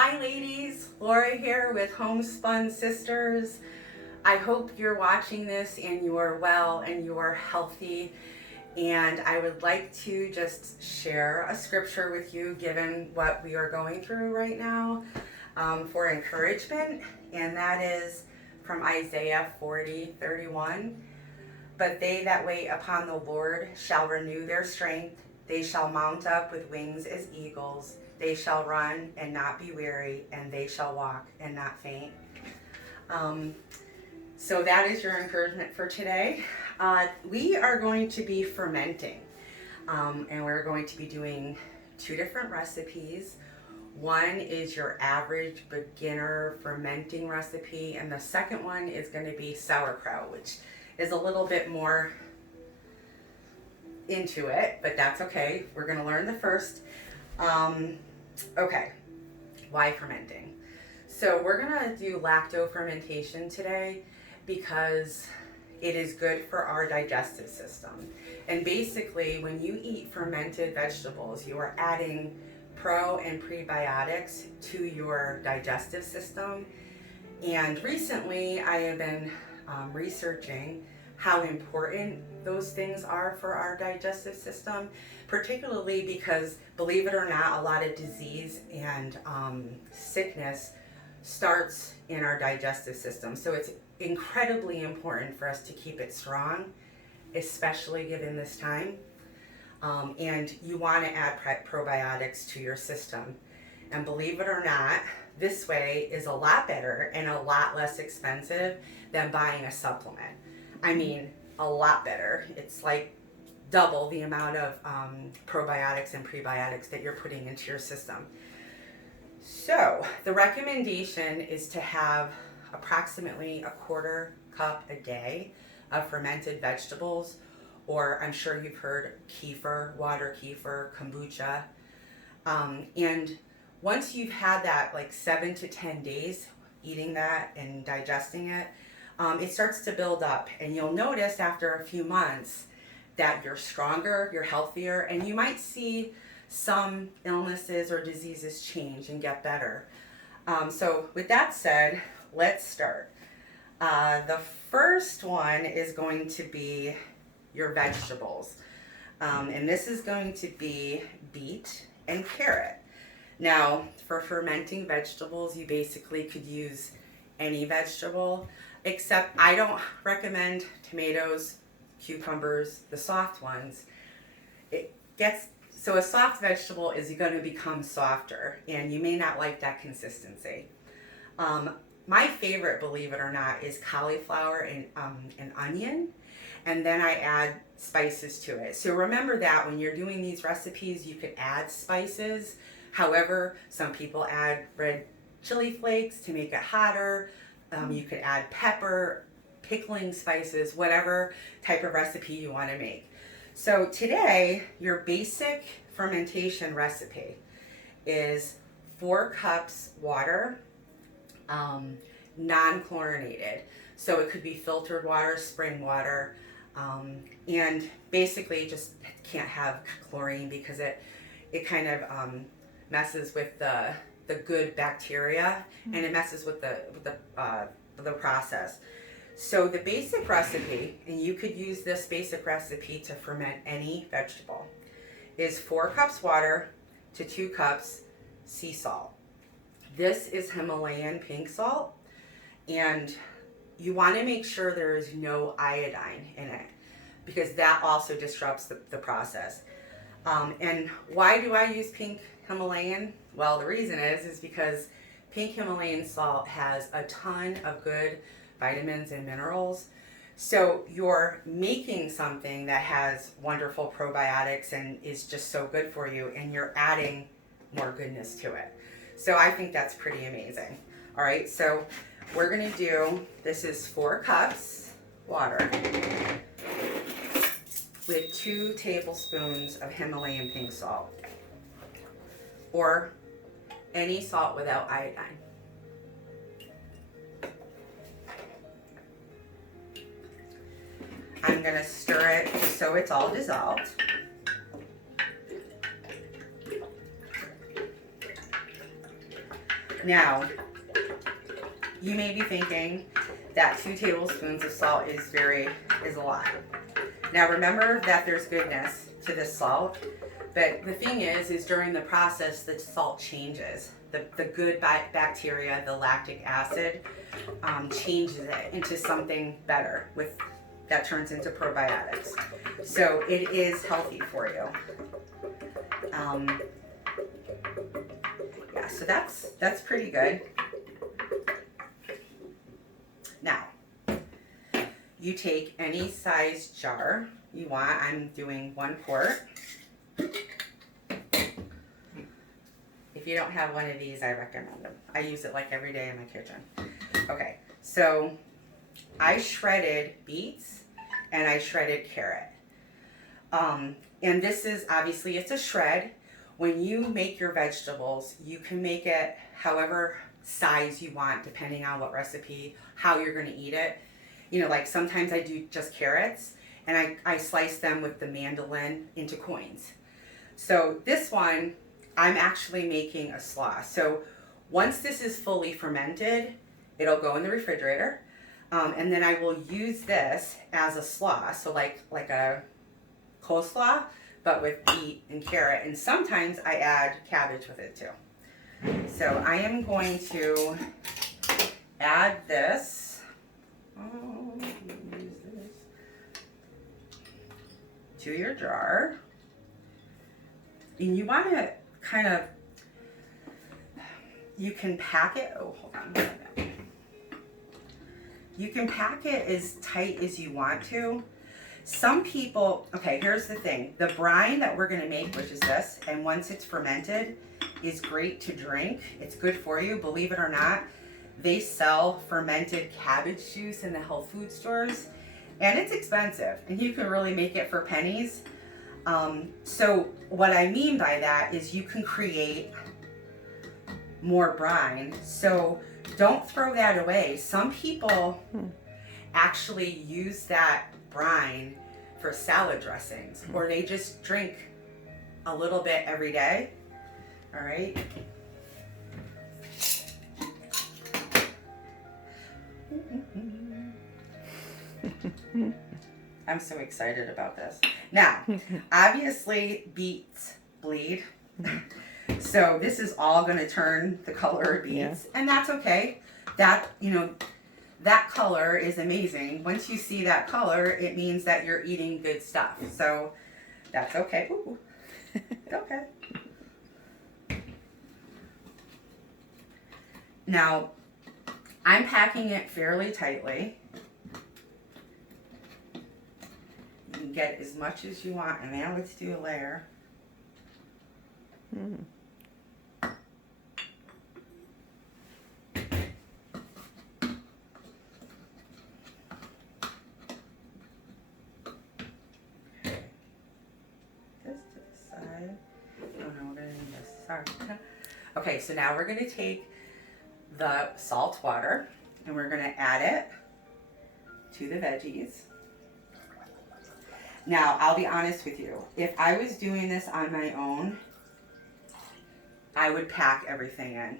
Hi ladies, Laura here with Homespun Sisters. I hope you're watching this and you are well and you are healthy. And I would like to just share a scripture with you given what we are going through right now for encouragement. And that is from Isaiah 40:31. But they that wait upon the Lord shall renew their strength. They shall mount up with wings as eagles. They shall run and not be weary, and they shall walk and not faint. So that is your encouragement for today. We are going to be fermenting, and we're going to be doing two different recipes. One is your average beginner fermenting recipe, and the second one is going to be sauerkraut, which is a little bit more into it, but that's okay. We're going to learn the first. Okay, why fermenting? So we're going to do lacto fermentation today because it is good for our digestive system. And basically, when you eat fermented vegetables, you are adding pro and prebiotics to your digestive system. And recently, I have been researching how important those things are for our digestive system, particularly because, believe it or not, a lot of disease and sickness starts in our digestive system. So it's incredibly important for us to keep it strong, especially given this time. And you want to add probiotics to your system. And believe it or not, this way is a lot better and a lot less expensive than buying a supplement. I mean, a lot better. It's like double the amount of probiotics and prebiotics that you're putting into your system. So the recommendation is to have approximately a quarter cup a day of fermented vegetables, or I'm sure you've heard kefir, water kefir, kombucha. And once you've had that like 7 to 10 days eating that and digesting it, it starts to build up, and you'll notice after a few months that you're stronger, you're healthier, and you might see some illnesses or diseases change and get better. So with that said, let's start. The first one is going to be your vegetables. And this is going to be beet and carrot. Now, for fermenting vegetables, you basically could use any vegetable, except I don't recommend tomatoes, cucumbers, the soft ones. So a soft vegetable is going to become softer, and you may not like that consistency. My favorite, believe it or not, is cauliflower and onion, and then I add spices to it. So remember that when you're doing these recipes, you could add spices. However, some people add red chili flakes to make it hotter. You could add pepper, pickling spices, whatever type of recipe you want to make. So today, your basic fermentation recipe is 4 cups water, non-chlorinated. So it could be filtered water, spring water, and basically just can't have chlorine because it kind of messes with the good bacteria, and it messes with the process. So the basic recipe, and you could use this basic recipe to ferment any vegetable, is 4 cups water to 2 cups sea salt. This is Himalayan pink salt, and you want to make sure there is no iodine in it because that also disrupts the process. And why do I use pink Himalayan? Well, the reason is because pink Himalayan salt has a ton of good vitamins and minerals. So you're making something that has wonderful probiotics and is just so good for you, and you're adding more goodness to it. So I think that's pretty amazing. All right, so we're gonna do, this is 4 cups water with 2 tablespoons of Himalayan pink salt, or any salt without iodine. I'm going to stir it so it's all dissolved. Now, you may be thinking that 2 tablespoons of salt is a lot. Now remember that there's goodness to this salt, but the thing is during the process, the salt changes. The good bacteria, the lactic acid, changes it into something better that turns into probiotics. So it is healthy for you. Yeah, so that's pretty good. Now, you take any size jar you want. I'm doing 1 quart. If you don't have one of these, I recommend them. I use it like every day in my kitchen. Okay, so I shredded beets and I shredded carrot. And this is obviously, it's a shred. When you make your vegetables, you can make it however size you want, depending on what recipe, how you're going to eat it. You know, like sometimes I do just carrots and I slice them with the mandolin into coins. So this one, I'm actually making a slaw. So once this is fully fermented, it'll go in the refrigerator. And then I will use this as a slaw. So like a coleslaw, but with beet and carrot. And sometimes I add cabbage with it too. So I am going to add this. Use this to your jar. And you want to kind of, you can pack it, hold on a second. You can pack it as tight as you want to. Some people, okay, here's the thing. The brine that we're going to make, which is this, and once it's fermented, is great to drink. It's good for you, believe it or not. They sell fermented cabbage juice in the health food stores, and it's expensive, and you can really make it for pennies. So what I mean by that is you can create more brine. So don't throw that away. Some people actually use that brine for salad dressings, or they just drink a little bit every day. All right. I'm so excited about this. Now, obviously beets bleed. So this is all going to turn the color of beets, and that's okay. That, you know, that color is amazing. Once you see that color, it means that you're eating good stuff. So that's okay. Ooh. Okay. Now, I'm packing it fairly tightly. You can get as much as you want, and now let's do a layer. Okay, so now we're going to take the salt water and we're going to add it to the veggies. Now, I'll be honest with you. If I was doing this on my own, I would pack everything in.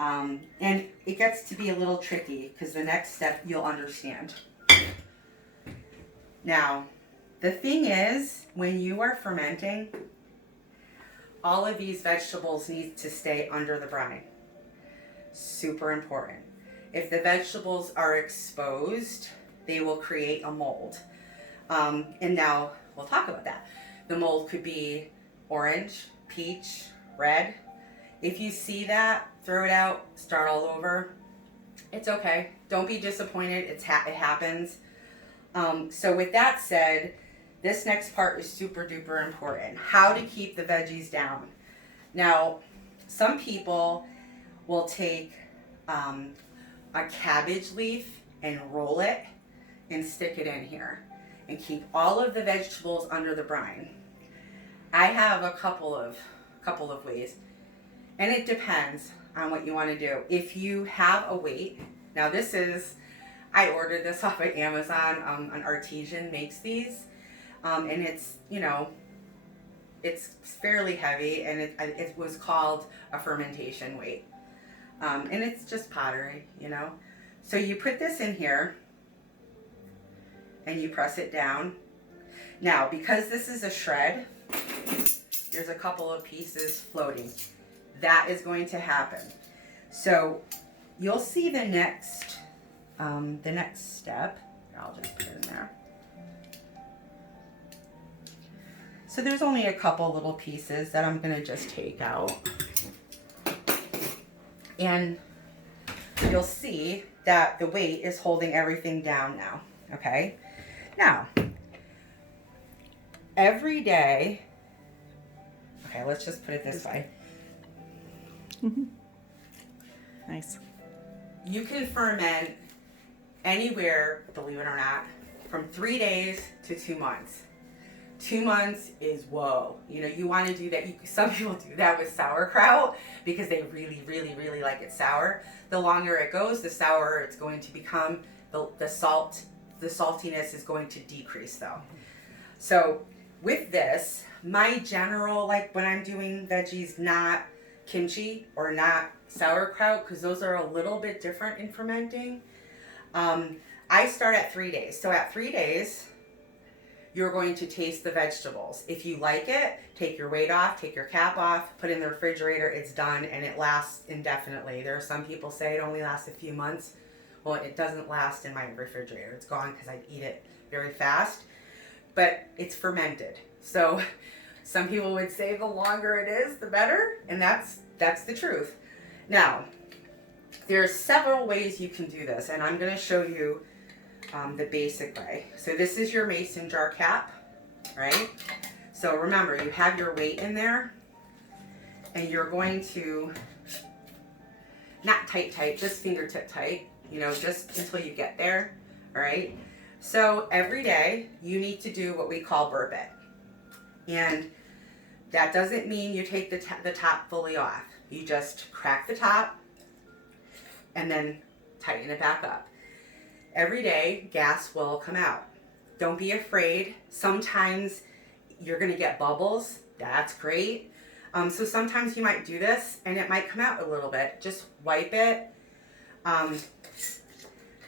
And it gets to be a little tricky because the next step you'll understand. Now, the thing is, when you are fermenting, all of these vegetables need to stay under the brine. Super important. If the vegetables are exposed, they will create a mold. And now we'll talk about that. The mold could be orange, peach, red. If you see that, throw it out, start all over. It's okay. Don't be disappointed. It happens. So with that said, this next part is super duper important. How to keep the veggies down. Now, some people will take a cabbage leaf and roll it and stick it in here and keep all of the vegetables under the brine. I have a couple of ways, and it depends on what you want to do. If you have a weight, now this is, I ordered this off of Amazon. An artisan makes these, and it's, you know, it's fairly heavy, and it was called a fermentation weight. And it's just pottery, you know. So you put this in here and you press it down. Now, because this is a shred, there's a couple of pieces floating. That is going to happen. So you'll see the next step. I'll just put it in there. So there's only a couple little pieces that I'm going to just take out. And you'll see that the weight is holding everything down now. Okay? Now, every day, okay, let's just put it this way. Nice. You can ferment anywhere, believe it or not, from 3 days to 2 months. 2 months is whoa. You know, you want to do that. Some people do that with sauerkraut because they really, really, really like it sour. The longer it goes, the sourer it's going to become. The saltiness is going to decrease though. So with this, my general, like when I'm doing veggies, not kimchi or not sauerkraut, because those are a little bit different in fermenting. I start at 3 days. So at 3 days, you're going to taste the vegetables. If you like it, take your weight off, take your cap off, put it in the refrigerator, it's done, and it lasts indefinitely. There are some people say it only lasts a few months. Well, it doesn't last in my refrigerator. It's gone because I eat it very fast, but it's fermented. So some people would say the longer it is, the better, and that's the truth. Now, there's several ways you can do this, and I'm gonna show you the basic way. So this is your mason jar cap, right? So remember, you have your weight in there, and you're going to, not tight, just fingertip tight, you know, just until you get there, all right? So every day, you need to do what we call burp it. And that doesn't mean you take the top fully off. You just crack the top, and then tighten it back up. Every day, gas will come out. Don't be afraid. Sometimes you're gonna get bubbles. That's great. So sometimes you might do this and it might come out a little bit. Just wipe it.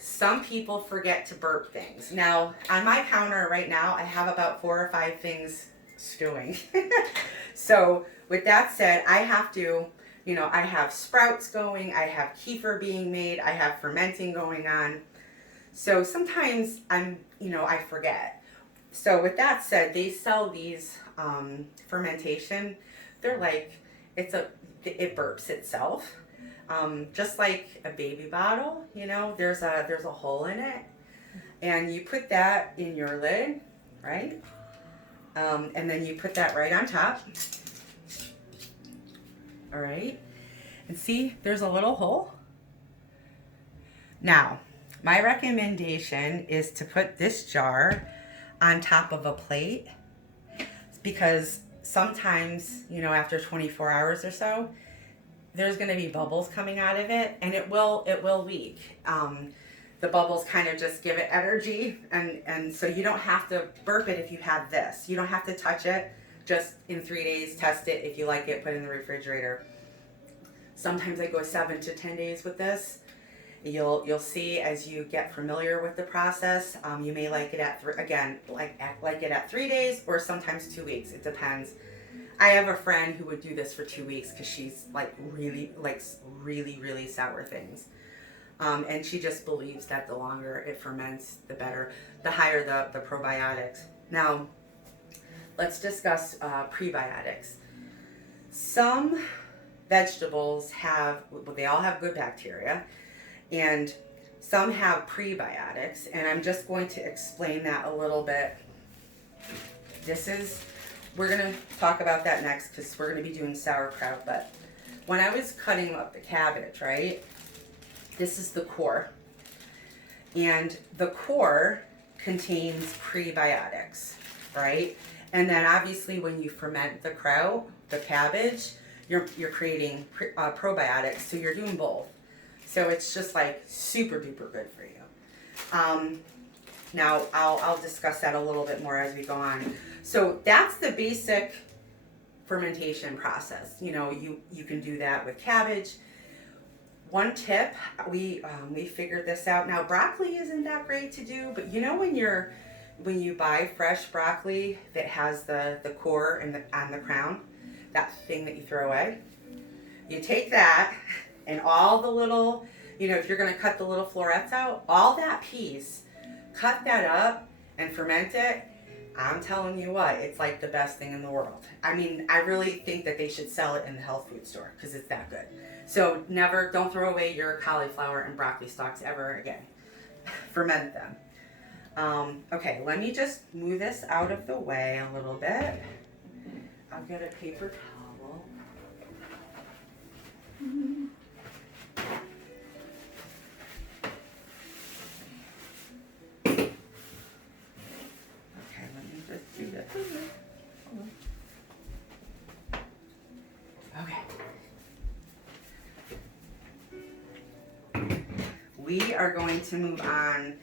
Some people forget to burp things. Now, on my counter right now, I have about 4 or 5 things stewing. So with that said, I have to, you know, I have sprouts going, I have kefir being made, I have fermenting going on. So sometimes I forget. So with that said, they sell these fermentation. They're like, it burps itself. Just like a baby bottle, you know, there's a hole in it. And you put that in your lid, right? And then you put that right on top. All right. And see, there's a little hole. Now, my recommendation is to put this jar on top of a plate because sometimes, you know, after 24 hours or so, there's going to be bubbles coming out of it and it will leak. The bubbles kind of just give it energy and so you don't have to burp it if you have this. You don't have to touch it. Just in 3 days, test it. If you like it, put it in the refrigerator. Sometimes I go 7 to 10 days with this. You'll see as you get familiar with the process. You may like it at like it at 3 days or sometimes 2 weeks. It depends. I have a friend who would do this for 2 weeks because she's really sour things, and she just believes that the longer it ferments, the better, the higher the probiotics. Now, let's discuss prebiotics. Some vegetables they all have good bacteria. And some have prebiotics, and I'm just going to explain that a little bit. We're going to talk about that next because we're going to be doing sauerkraut, but when I was cutting up the cabbage, right, this is the core. And the core contains prebiotics, right? And then obviously when you ferment the cabbage, you're creating probiotics, so you're doing both. So it's just like super duper good for you. Now I'll discuss that a little bit more as we go on. So that's the basic fermentation process. You know, you can do that with cabbage. one tip, we figured this out. Now broccoli isn't that great to do, but you know when you buy fresh broccoli that has the core and the crown, that thing that you throw away, you take that and all the little, if you're going to cut the little florets out, all that piece, cut that up and ferment it. I'm telling you what, it's like the best thing in the world. I mean, I really think that they should sell it in the health food store because it's that good. So don't throw away your cauliflower and broccoli stalks ever again. Ferment them. Okay, let me just move this out of the way a little bit. I'll get a paper towel. Do that. Okay. We are going to move on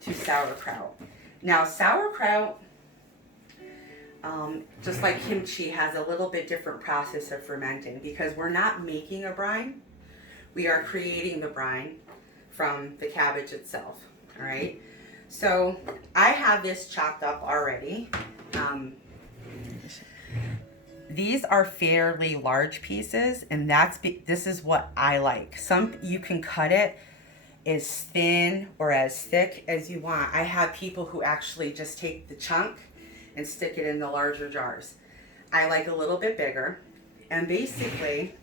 to sauerkraut. Now, sauerkraut, just like kimchi, has a little bit different process of fermenting because we're not making a brine. We are creating the brine from the cabbage itself. All right. So I have this chopped up already. These are fairly large pieces, and this is what I like. You can cut it as thin or as thick as you want. I have people who actually just take the chunk and stick it in the larger jars. I like a little bit bigger. And basically,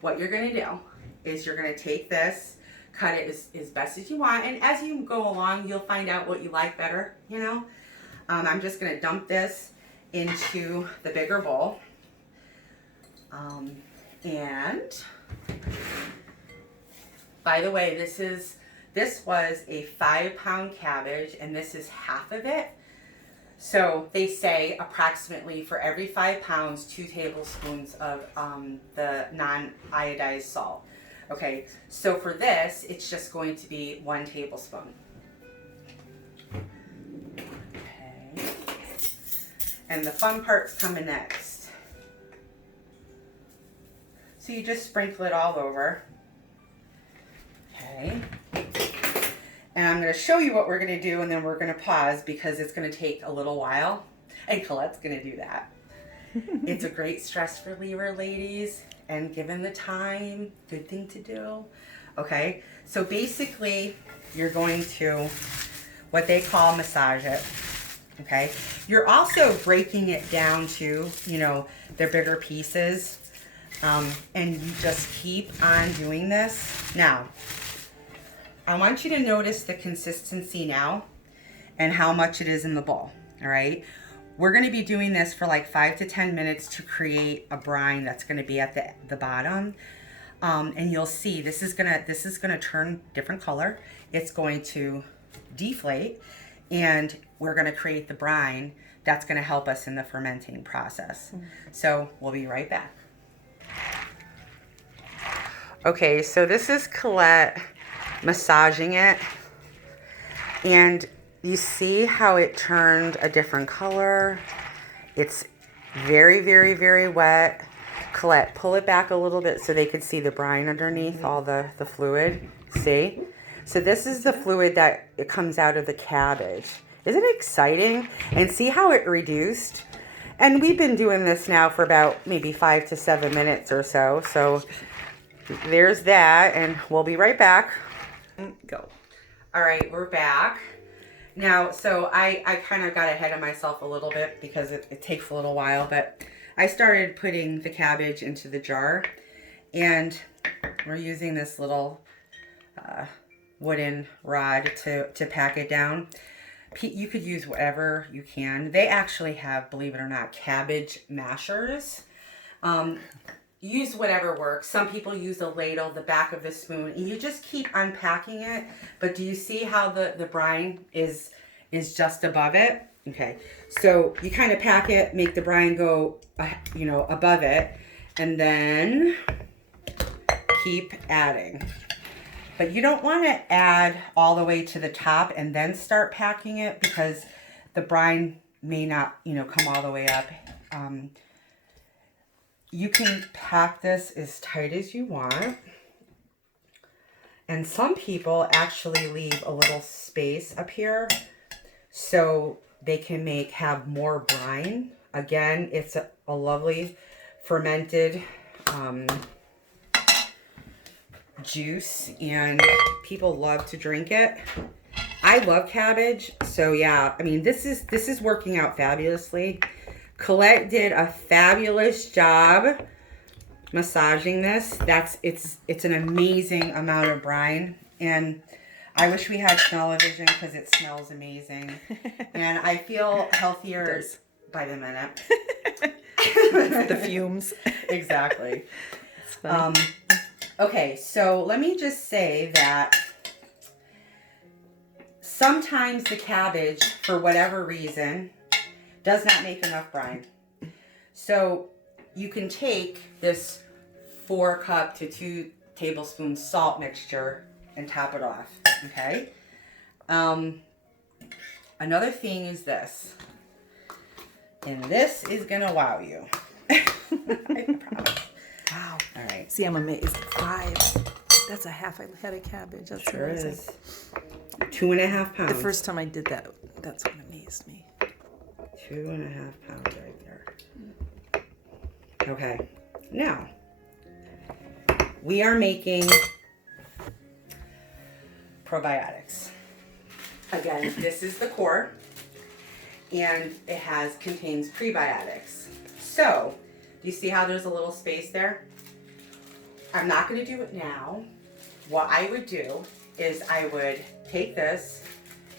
what you're going to do is you're going to take this, cut it as best as you want, and as you go along, you'll find out what you like better, I'm just going to dump this into the bigger bowl. And by the way, this was a 5-pound cabbage, and this is half of it. So they say approximately for every 5 pounds, 2 tablespoons of the non-iodized salt. Okay, so for this, it's just going to be 1 tablespoon. Okay. And the fun part's coming next. So you just sprinkle it all over. Okay. And I'm going to show you what we're going to do, and then we're going to pause because it's going to take a little while. And Colette's going to do that. It's a great stress reliever, ladies. And given the time, good thing to do. Okay, so basically, you're going to what they call massage it. Okay, you're also breaking it down to, their bigger pieces. And you just keep on doing this. Now, I want you to notice the consistency now and how much it is in the bowl. All right. We're going to be doing this for like 5 to 10 minutes to create a brine that's going to be at the bottom. And you'll see this is going to turn different color. It's going to deflate, and we're going to create the brine that's going to help us in the fermenting process. So we'll be right back. Okay, so this is Colette massaging it, and you see how it turned a different color. It's very, very, very wet. Colette, pull it back a little bit so they could see the brine underneath, all the fluid. See? So this is the fluid that it comes out of the cabbage. Isn't it exciting? And see how it reduced? And we've been doing this now for about maybe 5 to 7 minutes or so. So there's that, and we'll be right back. Go. All right, we're back. Now, so I kind of got ahead of myself a little bit because it takes a little while, but I started putting the cabbage into the jar, and we're using this little wooden rod to pack it down. You could use whatever you can. They actually have, believe it or not, cabbage mashers. Use whatever works. Some people use a ladle, the back of the spoon, and you just keep unpacking it. But do you see how the brine is just above it? Okay, so you kind of pack it, make the brine go, above it, and then keep adding. But you don't want to add all the way to the top and then start packing it because the brine may not, come all the way up. You can pack this as tight as you want. And some people actually leave a little space up here so they can have more brine. Again, it's a lovely fermented juice, and people love to drink it. I love cabbage, so yeah, I mean, this is working out fabulously. Colette did a fabulous job massaging this. It's an amazing amount of brine, and I wish we had smell-o-vision because it smells amazing, and I feel healthier by the minute. The fumes. Exactly. Okay, so let me just say that sometimes the cabbage, for whatever reason, does not make enough brine. So you can take this 4 cup to 2 tablespoons salt mixture and top it off, okay? Another thing is this, and this is gonna wow you. I promise. Wow. All right. See, I'm amazed. 5. That's a half a head of cabbage. That's Sure amazing. is. 2.5 pounds. The first time I did that, that's what amazed me. 2.5 pounds right there. Okay. Now, we are making probiotics. Again, this is the core, and it contains prebiotics. So, do you see how there's a little space there? I'm not going to do it now. What I would do is I would take this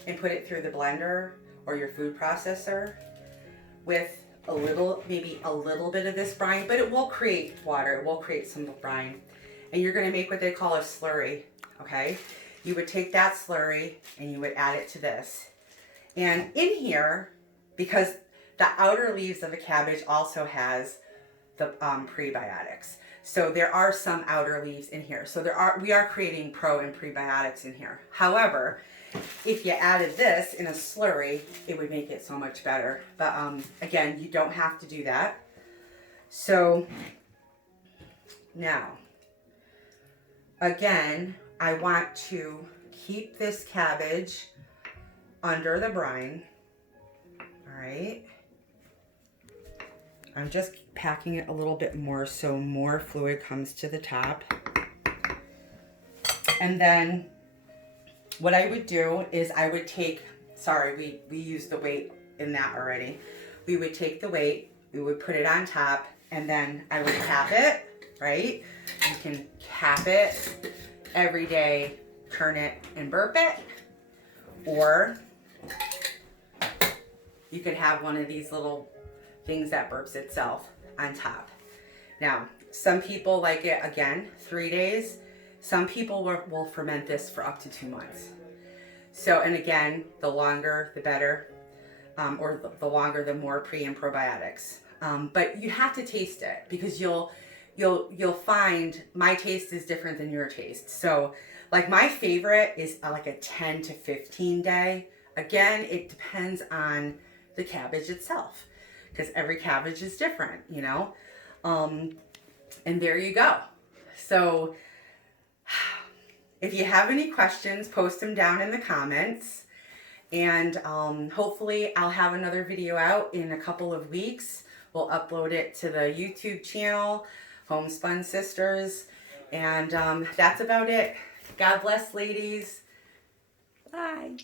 and put it through the blender or your food processor with maybe a little bit of this brine, but it will create water. It will create some brine. And you're going to make what they call a slurry, okay? You would take that slurry and you would add it to this. And in here, because the outer leaves of a cabbage also has the prebiotics. So there are some outer leaves in here. So we are creating pro and prebiotics in here. However, if you added this in a slurry, it would make it so much better. But again, you don't have to do that. So now, again, I want to keep this cabbage under the brine. All right. I'm just packing it a little bit more so more fluid comes to the top. And then what I would do is I would take, sorry, we used the weight in that already. We would take the weight, we would put it on top, and then I would cap it, right? You can cap it every day, turn it and burp it. Or you could have one of these little things that burps itself on top. Now, some people like it, again, 3 days. Some people will ferment this for up to 2 months. So, and again, the longer, the better, or the longer, the more pre and probiotics. But you have to taste it because you'll find my taste is different than your taste. So, like my favorite is like a 10 to 15 day. Again, it depends on the cabbage itself, because every cabbage is different, you know? And there you go. So if you have any questions, post them down in the comments. And hopefully I'll have another video out in a couple of weeks. We'll upload it to the YouTube channel, Homespun Sisters. And that's about it. God bless, ladies. Bye.